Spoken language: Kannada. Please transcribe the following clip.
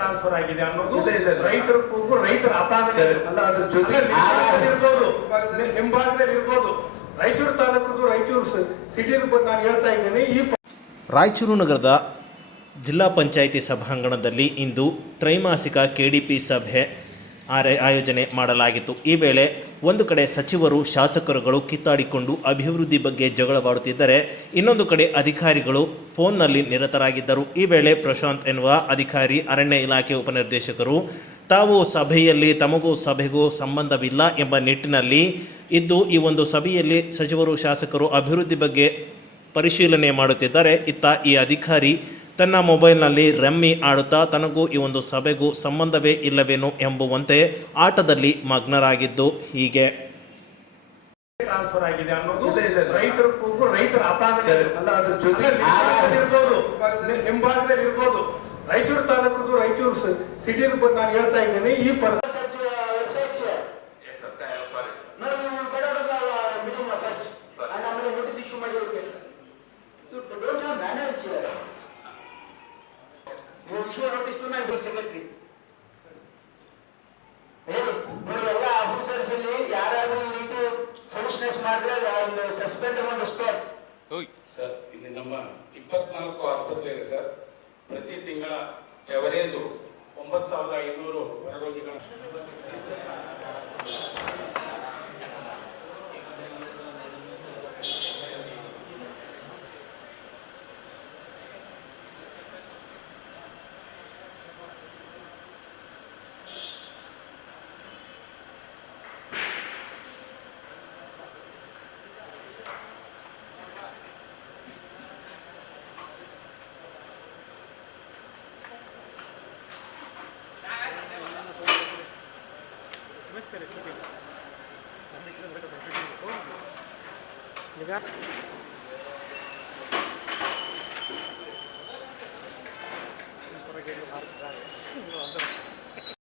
ಟ್ರಾನ್ಸ್ಫರ್ ಆಗಿದೆ ಅನ್ನೋದು ಇಲ್ಲ, ಇಲ್ಲ, ಇಲ್ಲ. ರೈತರ ಕೂಗು ರೈತರ ಅಪಾದ. ಅಲ್ಲ, ಅದ್ರ ಜೊತೆ- ಇರ್ಬೋದು. ಭಾಗದಲ್ಲಿ- ನಿಮ್ ಭಾಗದಲ್ಲಿ ಇರ್ಬೋದು. ರಾಯಚೂರು ತಾಲೂಕು ರಾಯಚೂರು ಸಿಟಿದು ಬಗ್ಗೆ ನಾನು ಹೇಳ್ತಾ ಇದ್ದೇನೆ ಈ ರಾಯಚೂರು ನಗರದ ಜಿಲ್ಲಾ ಪಂಚಾಯಿತಿ ಸಭಾಂಗಣದಲ್ಲಿ ಇಂದು ತ್ರೈಮಾಸಿಕ ಕೆಡಿಪಿ ಸಭೆ ಆರೆ ಆಯೋಜನೆ ಮಾಡಲಾಗಿತ್ತು. ಈ ವೇಳೆ ಒಂದು ಕಡೆ ಸಚಿವರು, ಶಾಸಕರುಗಳು ಕಿತ್ತಾಡಿಕೊಂಡು ಅಭಿವೃದ್ಧಿ ಬಗ್ಗೆ ಜಗಳವಾಡುತ್ತಿದ್ದರೆ ಇನ್ನೊಂದು ಕಡೆ ಅಧಿಕಾರಿಗಳು ಫೋನ್ನಲ್ಲಿ ನಿರತರಾಗಿದ್ದರು. ಈ ವೇಳೆ ಪ್ರಶಾಂತ್ ಎನ್ನುವ ಅಧಿಕಾರಿ, ಅರಣ್ಯ ಇಲಾಖೆ ಉಪನಿರ್ದೇಶಕರು, ತಾವು ಸಭೆಯಲ್ಲಿ ತಮಗೂ ಸಭೆಗೂ ಸಂಬಂಧವಿಲ್ಲ ಎಂಬ ನಿಟ್ಟಿನಲ್ಲಿ ಇದ್ದು, ಈ ಒಂದು ಸಭೆಯಲ್ಲಿ ಸಚಿವರು, ಶಾಸಕರು ಅಭಿವೃದ್ಧಿ ಬಗ್ಗೆ ಪರಿಶೀಲನೆ ಮಾಡುತ್ತಿದ್ದಾರೆ. ಇತ್ತ ಈ ಅಧಿಕಾರಿ ತನ್ನ ಮೊಬೈಲ್ನಲ್ಲಿ ರಮ್ಮಿ ಆಡುತ್ತಾ ತನಗೂ ಈ ಒಂದು ಸಭೆಗೂ ಸಂಬಂಧವೇ ಇಲ್ಲವೇನೋ ಎಂಬುವಂತೆ ಆಟದಲ್ಲಿ ಮಗ್ನರಾಗಿದ್ದು ಹೀಗೆ. ಟ್ರಾನ್ಸ್ಫರ್ ಆಗಿದೆ ಅನ್ನೋದು ಇಲ್ಲ, ಇಲ್ಲ, ಇಲ್ಲ. ರೈತರ ಕೂಗು ರೈತರ ಅಪಾದ ಅಲ್ಲ, ಅದ್ರ ಜೊತೆ- ಇರ್ಬೋದು. ಭಾಗದಲ್ಲಿ ರಾಯಚೂರು ರಾಯಚೂರು ನಾನು ಹೇಳ್ತಾ ಇದ್ದೇನೆ ಈ ಪರ Issue a notice to my secretary. ನೋಡಿ ಎಲ್ಲ ಆಫೀಸರ್ಸ್ ಇಲ್ಲಿ ಯಾರಾದ್ರೂ ಈ ರೀತಿ ಫುಲಿಶ್ನೆಸ್ ಮಾಡಿದ್ರೆ ಸಸ್ಪೆಂಡ್ ಒಂದು ಸ್ಪೇರ್ ಸರ್ ಇಲ್ಲಿ ನಮ್ಮ ಇಪ್ಪತ್ನಾಲ್ಕು ಆಸ್ಪತ್ರೆ ಇದೆ ಸರ್ ಪ್ರತಿ ತಿಂಗಳ ಎವರೇಜು ಒಂಬತ್ತು ಸಾವಿರದ ಐನೂರು ಹೊರರೋಗಿಗಳ இந்த